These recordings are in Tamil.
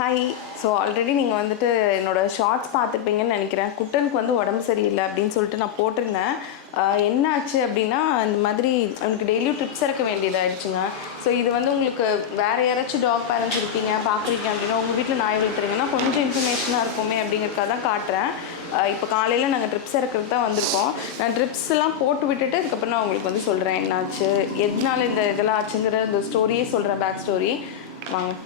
ஹாய். ஸோ ஆல்ரெடி நீங்கள் வந்துட்டு என்னோடய ஷார்ட்ஸ் பார்த்துருப்பீங்கன்னு நினைக்கிறேன். குட்டனுக்கு வந்து உடம்பு சரியில்லை அப்படின்னு சொல்லிட்டு நான் போட்டிருந்தேன். என்ன ஆச்சு அப்படின்னா, இந்த மாதிரி எனக்கு டெய்லியும் ட்ரிப்ஸ் இறக்க வேண்டியதாகிடுச்சுங்க. ஸோ இது வந்து உங்களுக்கு வேறு யாராச்சும் டாக் பேரண்ட்ஸ் இருக்கீங்க பார்க்குறீங்க அப்படின்னா, உங்கள் வீட்டில் நாய் வளர்த்துறீங்கன்னா கொஞ்சம் இன்ஃபர்மேஷனாக இருக்குமே அப்படிங்கிறதுக்காக தான் காட்டுறேன். இப்போ காலையில் நாங்கள் ட்ரிப்ஸ் இறக்கிறது தான் வந்திருக்கோம். நான் ட்ரிப்ஸ்லாம் போட்டு விட்டுட்டு அதுக்கப்புறம் நான் உங்களுக்கு வந்து சொல்கிறேன் என்னாச்சு, எதனால இந்த இதெல்லாம் ஆச்சுங்கிற இந்த ஸ்டோரியே சொல்கிறேன், பேக் ஸ்டோரி. வாங்க.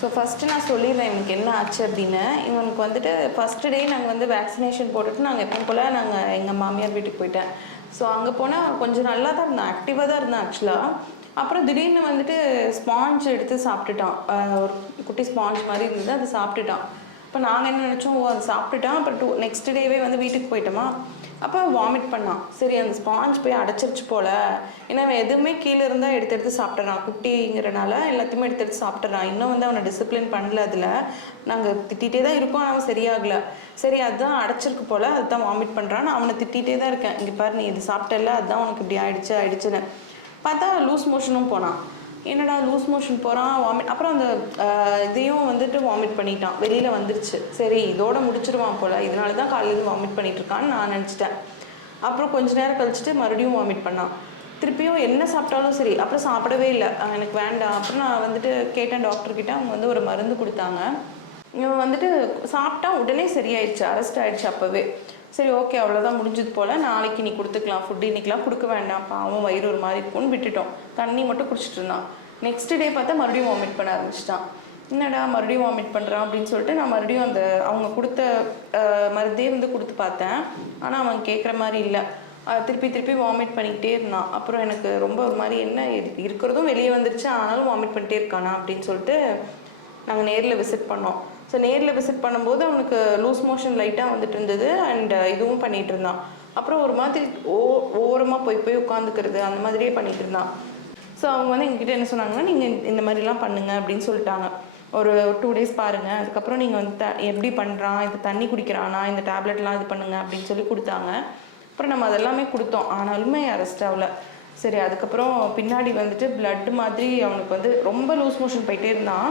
ஸோ ஃபஸ்ட்டு நான் சொல்லிடுறேன் எனக்கு என்ன ஆச்சு அப்படின்னு. இவனுக்கு வந்துட்டு ஃபஸ்ட்டு டே நாங்கள் வந்து வேக்சினேஷன் போட்டுட்டு நாங்கள் எப்பவும் போல் நாங்கள் எங்கள் மாமியார் வீட்டுக்கு போயிட்டேன். ஸோ அங்கே போனால் கொஞ்சம் நல்லா தான் இருந்தேன், ஆக்டிவாக தான் இருந்தேன் ஆக்சுவலாக. அப்புறம் திடீர்னு வந்துட்டு ஸ்பாஞ்ச் எடுத்து சாப்பிட்டுட்டான். ஒரு குட்டி ஸ்பாஞ்ச் மாதிரி இருந்தது, அது சாப்பிட்டுட்டான். இப்போ நாங்கள் என்ன நினச்சோம், அது சாப்பிட்டுட்டான். அப்புறம் நெக்ஸ்ட் டேவே வந்து வீட்டுக்கு போயிட்டோமா, அப்போ வாமிட் பண்ணான். சரி அந்த ஸ்பாஞ்ச் போய் அடைச்சிருச்சு போல். ஏன்னா அவன் எதுவுமே கீழே இருந்தால் எடுத்து எடுத்து சாப்பிட்றான், குட்டிங்கிறனால எல்லாத்தையுமே எடுத்து எடுத்து சாப்பிட்றான். இன்னும் வந்து அவனை டிசிப்ளின் பண்ணல. அதில் நாங்கள் திட்டிகிட்டே தான் இருக்கோம், அவன் சரியாகலை. சரி அதுதான் அடைச்சிருக்கு போல், அதுதான் வாமிட் பண்ணுறான். நான் அவனை திட்டிகிட்டே தான் இருக்கேன், இங்கே பாரு நீ இது சாப்பிட்டல, அதுதான் உனக்கு இப்படி ஆயிடுச்சுன்னு. பார்த்தா லூஸ் மோஷனும் போனான். என்னடா லூஸ் மோஷன் போகிறான், வாமிட். அப்புறம் அந்த இதையும் வந்துட்டு வாமிட் பண்ணிட்டான், வெளியில் வந்துருச்சு. சரி இதோட முடிச்சிருவான் போல், இதனால தான் காலையிலேருந்து வாமிட் பண்ணிகிட்ருக்கான்னு நான் நினச்சிட்டேன். அப்புறம் கொஞ்ச நேரம் கழிச்சுட்டு மறுபடியும் வாமிட் பண்ணான். திருப்பியும் என்ன சாப்பிட்டாலும் சரி. அப்புறம் சாப்பிடவே இல்லை, எனக்கு வேண்டாம். அப்புறம் நான் வந்துட்டு கேட்டேன் டாக்டர்கிட்ட. அவங்க வந்து ஒரு மருந்து கொடுத்தாங்க. இவன் வந்துட்டு சாப்பிட்டா உடனே சரியாயிடுச்சு, அரெஸ்ட் ஆகிடுச்சு அப்போவே. சரி ஓகே அவ்வளோதான் முடிஞ்சது போல், நாளைக்கு நீ கொடுத்துக்கலாம் ஃபுட்டு, இன்றைக்கெலாம் கொடுக்க வேண்டாம், பாவம் வயிறு ஒரு மாதிரி இருக்கும்னு விட்டுட்டோம். தண்ணி மட்டும் குடிச்சிட்டு இருந்தான். நெக்ஸ்ட் டே பார்த்தா மறுபடியும் வாமிட் பண்ண ஆரம்பிச்சிட்டான். என்னடா மறுபடியும் வாமிட் பண்ணுறான் அப்படின்னு சொல்லிட்டு நான் மறுபடியும் அந்த அவங்க கொடுத்த மருந்தே வந்து கொடுத்து பார்த்தேன். ஆனால் அவன் கேட்குற மாதிரி இல்லை, திருப்பி திருப்பி வாமிட் பண்ணிக்கிட்டே இருந்தான். அப்புறம் எனக்கு ரொம்ப ஒரு மாதிரி என்ன இருக்கிறதும் வெளியே வந்துருச்சு, ஆனாலும் வாமிட் பண்ணிட்டே இருக்கானா அப்படின்னு சொல்லிட்டு நாங்கள் நேரில் விசிட் பண்ணோம். ஸோ நேரில் விசிட் பண்ணும்போது அவனுக்கு லூஸ் மோஷன் லைட்டாக வந்துட்டு இருந்தது, அண்ட் இதுவும் பண்ணிகிட்டு இருந்தான். அப்புறம் ஒரு மாதிரி ஓரமாக போய் உட்காந்துக்கிறது அந்த மாதிரியே பண்ணிகிட்டு இருந்தான். ஸோ அவங்க வந்து எங்ககிட்ட என்ன சொன்னாங்கன்னா, நீங்கள் இந்த மாதிரிலாம் பண்ணுங்கள் அப்படின்னு சொல்லிட்டாங்க. ஒரு 2 days பாருங்கள், அதுக்கப்புறம் நீங்கள் வந்து எப்படி பண்ணுறான், இது தண்ணி குடிக்கிறானா, இந்த டேப்லெட்லாம் இது பண்ணுங்கள் அப்படின்னு சொல்லி கொடுத்தாங்க. அப்புறம் நம்ம அதெல்லாமே கொடுத்தோம், ஆனாலுமே அரெஸ்ட் ஆகலை. சரி அதுக்கப்புறம் பின்னாடி வந்துட்டு பிளட் மாதிரி அவனுக்கு வந்து ரொம்ப லூஸ் மோஷன் போயிட்டே இருந்தான்.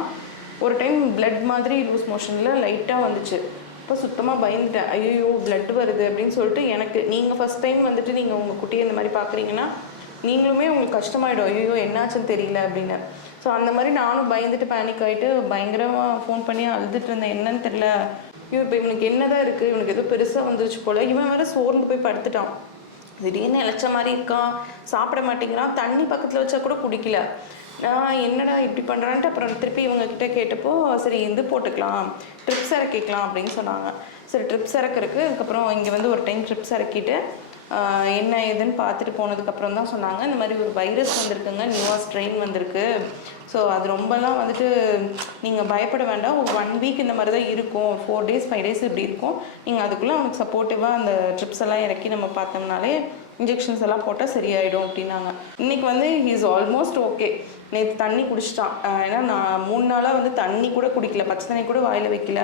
ஒரு டைம் பிளட் மாதிரி லூஸ் மோஷனில் லைட்டாக வந்துச்சு. இப்போ சுத்தமாக பயந்துட்டேன், ஐயோ பிளட் வருது அப்படின்னு சொல்லிட்டு. எனக்கு நீங்கள் ஃபஸ்ட் டைம் வந்துட்டு நீங்கள் உங்கள் குட்டியை இந்த மாதிரி பார்க்குறீங்கன்னா நீங்களுமே உங்களுக்கு கஷ்டமாயிடும், ஐயோ என்னாச்சுன்னு தெரியல அப்படின்னு. ஸோ அந்த மாதிரி நானும் பயந்துட்டு பேனிக் ஆகிட்டு பயங்கரமாக ஃபோன் பண்ணி அழுதுட்டு இருந்தேன், என்னன்னு தெரியல. ஐயோ இப்போ இவனுக்கு என்னதான் இருக்குது, இவனுக்கு எதோ பெருசாக வந்துருச்சு போல். இவன் வேறு சோர்ந்து போய் படுத்துட்டான். திடீர்னு இழைச்ச மாதிரி இருக்கான், சாப்பிட மாட்டேங்கிறான், தண்ணி பக்கத்தில் வச்சா கூட குடிக்கல. நான் என்னடா இப்படி பண்ணுறான்ட்டு அப்புறம் திருப்பி இவங்கக்கிட்ட கேட்டப்போ சரி இது போட்டுக்கலாம், ட்ரிப்ஸ் இறக்கிக்கலாம் அப்படின்னு சொன்னாங்க. சரி ட்ரிப்ஸ் இறக்குறதுக்கு அதுக்கப்புறம் இங்கே வந்து ஒரு டைம் ட்ரிப்ஸ் இறக்கிட்டு என்ன ஏதுன்னு பார்த்துட்டு போனதுக்கப்புறம் தான் சொன்னாங்க, இந்த மாதிரி ஒரு வைரஸ் வந்திருக்குங்க, நியூவாக ஸ்ட்ரெயின் வந்திருக்கு. ஸோ அது ரொம்பலாம் வந்துட்டு நீங்கள் பயப்பட வேண்டாம், ஒரு 1 week இந்த மாதிரி தான் இருக்கும், 4 days 5 days இப்படி இருக்கும். நீங்கள் அதுக்குள்ளே அவனுக்கு சப்போர்ட்டிவாக அந்த ட்ரிப்ஸ் எல்லாம் இறக்கி நம்ம பார்த்தோம்னாலே இன்ஜெக்ஷன்ஸ் எல்லாம் போட்டால் சரியாயிடும் அப்படின்னாங்க. இன்றைக்கி வந்து ஹி இஸ் ஆல்மோஸ்ட் ஓகே. நேற்று தண்ணி குடிச்சிட்டான். ஏன்னா நான் 3 நாளாக வந்து தண்ணி கூட குடிக்கல, பச்சை தண்ணி கூட வாயில் வைக்கல.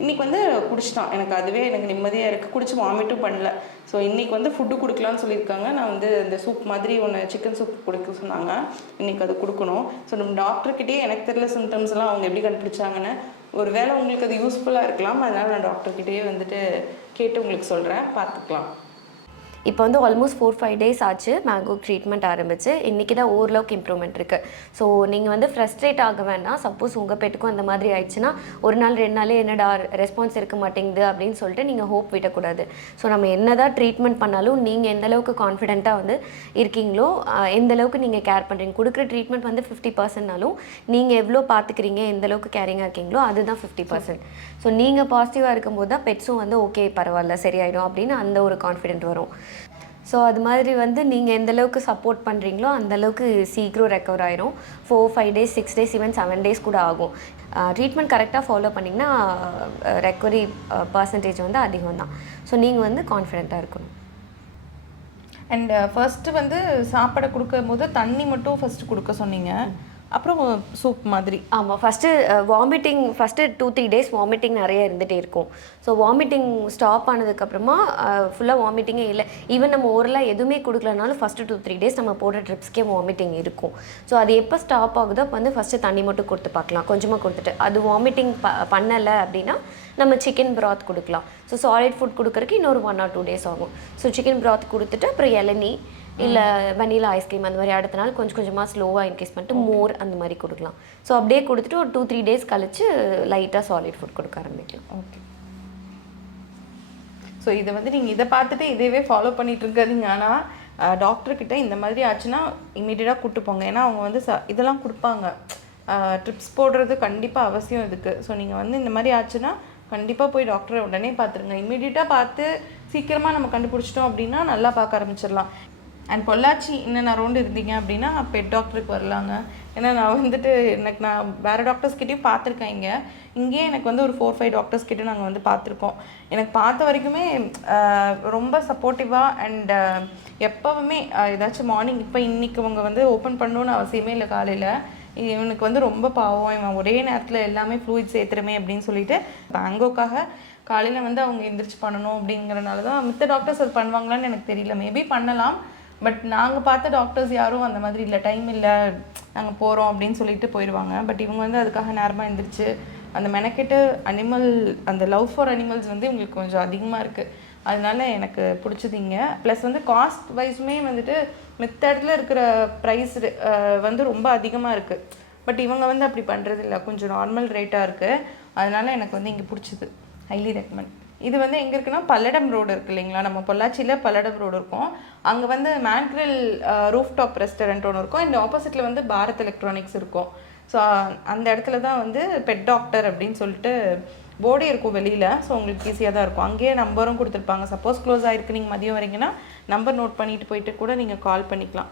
இன்றைக்கி வந்து குடிச்சிட்டான். எனக்கு அதுவே எனக்கு நிம்மதியாக இருக்குது, குடிச்சு வாமிட்டும் பண்ணல. ஸோ இன்றைக்கி வந்து ஃபுட்டு கொடுக்கலான்னு சொல்லியிருக்காங்க. நான் வந்து இந்த சூப் மாதிரி ஒன்று சிக்கன் சூப் கொடுக்க சொன்னாங்க, இன்றைக்கி அது கொடுக்கணும். ஸோ நம்ம டாக்டர்கிட்டே எனக்கு தெரியல சிம்டம்ஸ் எல்லாம் அவங்க எப்படி கண்டுபிடிச்சாங்கன்னு. ஒரு வேளை உங்களுக்கு அது யூஸ்ஃபுல்லாக இருக்கலாம், அதனால் நான் டாக்டர்கிட்டயே வந்துட்டு கேட்டு உங்களுக்கு சொல்கிறேன், பார்த்துக்கலாம். இப்போ வந்து ஆல்மோஸ்ட் 4-5 days ஆச்சு மேங்கோ ட்ரீட்மெண்ட் ஆரம்பிச்சு. இன்றைக்கி தான் ஓரளவுக்கு இம்ப்ரூவ்மெண்ட் இருக்குது. ஸோ நீங்கள் வந்து ஃப்ரஸ்ட்ரேட் ஆக வேண்டாம். சப்போஸ் உங்கள் பெட்டுக்கும் அந்த மாதிரி ஆயிடுச்சுன்னா ஒரு நாள் 2 நாளே என்னடா ரெஸ்பான்ஸ் இருக்க மாட்டேங்குது அப்படின்னு சொல்லிட்டு நீங்கள் ஹோப் விடக்கூடாது. ஸோ நம்ம என்ன தான் ட்ரீட்மெண்ட் பண்ணாலும் நீங்கள் எந்தளவுக்கு கான்ஃபிடென்ட்டாக வந்து இருக்கீங்களோ, எந்தளவுக்கு நீங்கள் கேர் பண்ணுறீங்க, கொடுக்குற ட்ரீட்மெண்ட் வந்து 50%னாலும் நீங்கள் எவ்வளோ பார்த்துக்கிறீங்க, எந்தளவுக்கு கேரிங்காக இருக்கீங்களோ அதுதான் 50%. ஸோ நீங்கள் பாசிட்டிவாக இருக்கும்போது தான் பெட்ஸும் வந்து ஓகே பரவாயில்ல சரியாயிடும் அப்படின்னு அந்த ஒரு கான்ஃபிடென்ட் வரும். ஸோ அது மாதிரி வந்து நீங்கள் எந்தளவுக்கு சப்போர்ட் பண்ணுறீங்களோ அந்தளவுக்கு சீக்கிரம் ரெக்கவர் ஆயிரும். 4-5 days 6 days ஈவன் 7 days கூட ஆகும். ட்ரீட்மெண்ட் கரெக்டாக ஃபாலோ பண்ணிங்கன்னா ரெக்கவரி பர்சன்டேஜ் வந்து அதிகம் தான். ஸோ நீங்கள் வந்து கான்ஃபிடென்ட்டாக இருக்கணும். அண்ட் ஃபர்ஸ்ட்டு வந்து சாப்பாடை கொடுக்கும் போது தண்ணி மட்டும் ஃபஸ்ட்டு கொடுக்க சொன்னீங்க. அப்புறம் சூப் மாதிரி. ஆமாம், first vomiting first 2-3 days vomiting நிறைய இருந்துகிட்டே இருக்கும். ஸோ வாமிட்டிங் ஸ்டாப் ஆனதுக்கப்புறமா ஃபுல்லாக வாமிட்டிங்கே இல்லை. ஈவன் நம்ம ஓரலாக எதுவுமே கொடுக்கலனாலும் ஃபஸ்ட்டு 2-3 டேஸ் நம்ம போடுற ட்ரிப்ஸ்க்கே வாமிட்டிங் இருக்கும். ஸோ அது எப்போ ஸ்டாப் ஆகுதோ அப்போ வந்து ஃபஸ்ட்டு தண்ணி மட்டும் கொடுத்து பார்க்கலாம், கொஞ்சமாக கொடுத்துட்டு. அது வாமிட்டிங் பண்ணலை அப்படின்னா நம்ம சிக்கன் ப்ராத் கொடுக்கலாம். ஸோ சாலிட் ஃபுட் கொடுக்குறதுக்கு இன்னொரு 1 or 2 டேஸ் ஆகும். ஸோ சிக்கன் ப்ராத் கொடுத்துட்டு அப்புறம் இளநீ இல்லை வெனிலா ஐஸ்கிரீம் அந்த மாதிரி அடுத்த நாள் கொஞ்சம் கொஞ்சமாக ஸ்லோவாக இன்க்ரீஸ் பண்ணிட்டு மோர் அந்த மாதிரி கொடுக்கலாம். ஸோ அப்படியே கொடுத்துட்டு ஒரு 2-3 டேஸ் கழிச்சு லைட்டாக சாலிட் ஃபுட் கொடுக்க ஆரம்பிக்கலாம். ஓகே. ஸோ இதை வந்து நீங்கள் இதை பார்த்துட்டு இதேவே ஃபாலோ பண்ணிட்டு இருக்காதீங்க. ஆனால் டாக்டர்கிட்ட இந்த மாதிரி ஆச்சுன்னா இமீடியட்டாக கூப்பிட்டு போங்க. ஏன்னா அவங்க வந்து இதெல்லாம் கொடுப்பாங்க, ட்ரிப்ஸ் போடுறது கண்டிப்பாக அவசியம் இதுக்கு. ஸோ நீங்கள் வந்து இந்த மாதிரி ஆச்சுன்னா கண்டிப்பாக போய் டாக்டரை உடனே பார்த்துருங்க. இமீடியட்டாக பார்த்து சீக்கிரமாக நம்ம கண்டுபிடிச்சிட்டோம் அப்படின்னா நல்லா பார்க்க ஆரம்பிச்சிடலாம். அண்ட் பொள்ளாச்சி இன்னும் ரவுண்டு இருந்தீங்க அப்படின்னா பெட் டாக்டருக்கு வரலாங்க. ஏன்னா நான் வந்துட்டு நான் வேறு டாக்டர்ஸ்கிட்டையும் பார்த்துருக்கேன். இங்கேயே எனக்கு வந்து ஒரு 4-5 டாக்டர்ஸ்கிட்ட நாங்கள் வந்து பார்த்துருக்கோம். எனக்கு பார்த்த வரைக்குமே ரொம்ப சப்போர்ட்டிவாக அண்ட் எப்போவுமே ஏதாச்சும் மார்னிங் இப்போ இன்றைக்கி அவங்க வந்து ஓப்பன் பண்ணணுன்னு அவசியமே இல்லை. காலையில் இவனுக்கு வந்து ரொம்ப பாவம், இவன் ஒரே நேரத்தில் எல்லாமே ஃப்ளூயிட் சேர்த்துருமே அப்படின்னு சொல்லிட்டு மேங்கோக்காக காலையில் வந்து அவங்க எந்திரிச்சு பண்ணணும் அப்படிங்கிறனால தான். மித்த டாக்டர்ஸ் அது பண்ணுவாங்களான்னு எனக்கு தெரியல, மேபி பண்ணலாம். பட் நாங்கள் பார்த்த டாக்டர்ஸ் யாரும் அந்த மாதிரி இல்லை, டைம் இல்லை நாங்கள் போகிறோம் அப்படின்னு சொல்லிட்டு போயிடுவாங்க. பட் இவங்க வந்து அதுக்காக நேரமாக எழுந்திரிச்சு அந்த மெனக்கெட்டு அந்த லவ் ஃபார் அனிமல்ஸ் வந்து இவங்களுக்கு கொஞ்சம் அதிகமாக இருக்குது. அதனால எனக்கு பிடிச்சதிங்க. ப்ளஸ் வந்து காஸ்ட் வைஸுமே வந்துட்டு மித்த இடத்துல இருக்கிற ப்ரைஸ் வந்து ரொம்ப அதிகமாக இருக்குது. பட் இவங்க வந்து அப்படி பண்ணுறதில்ல, கொஞ்சம் நார்மல் ரேட்டாக இருக்குது. அதனால எனக்கு வந்து இங்கே பிடிச்சிது, ஹைலி ரெக்கமெண்ட். இது வந்து எங்கே இருக்குன்னா பல்லடம் ரோடு இருக்குது இல்லைங்களா, நம்ம பொள்ளாச்சியில் பல்லடம் ரோடு இருக்கும். அங்கே வந்து மேக்ரில் ரூஃப் டாப் ரெஸ்டாரண்ட் ஒன்று இருக்கும். இந்த ஆப்போசிட்டில் வந்து பாரத் எலக்ட்ரானிக்ஸ் இருக்கும். ஸோ அந்த இடத்துல தான் வந்து பெட் டாக்டர் அப்படின்னு சொல்லிட்டு போர்டே இருக்கும் வெளியில். ஸோ உங்களுக்கு ஈஸியாக தான் இருக்கும். அங்கேயே நம்பரும் கொடுத்துருப்பாங்க. சப்போஸ் க்ளோஸ் ஆகிருக்கு, நீங்கள் மதியம் வரீங்கன்னா நம்பர் நோட் பண்ணிட்டு போயிட்டு கூட நீங்கள் கால் பண்ணிக்கலாம்.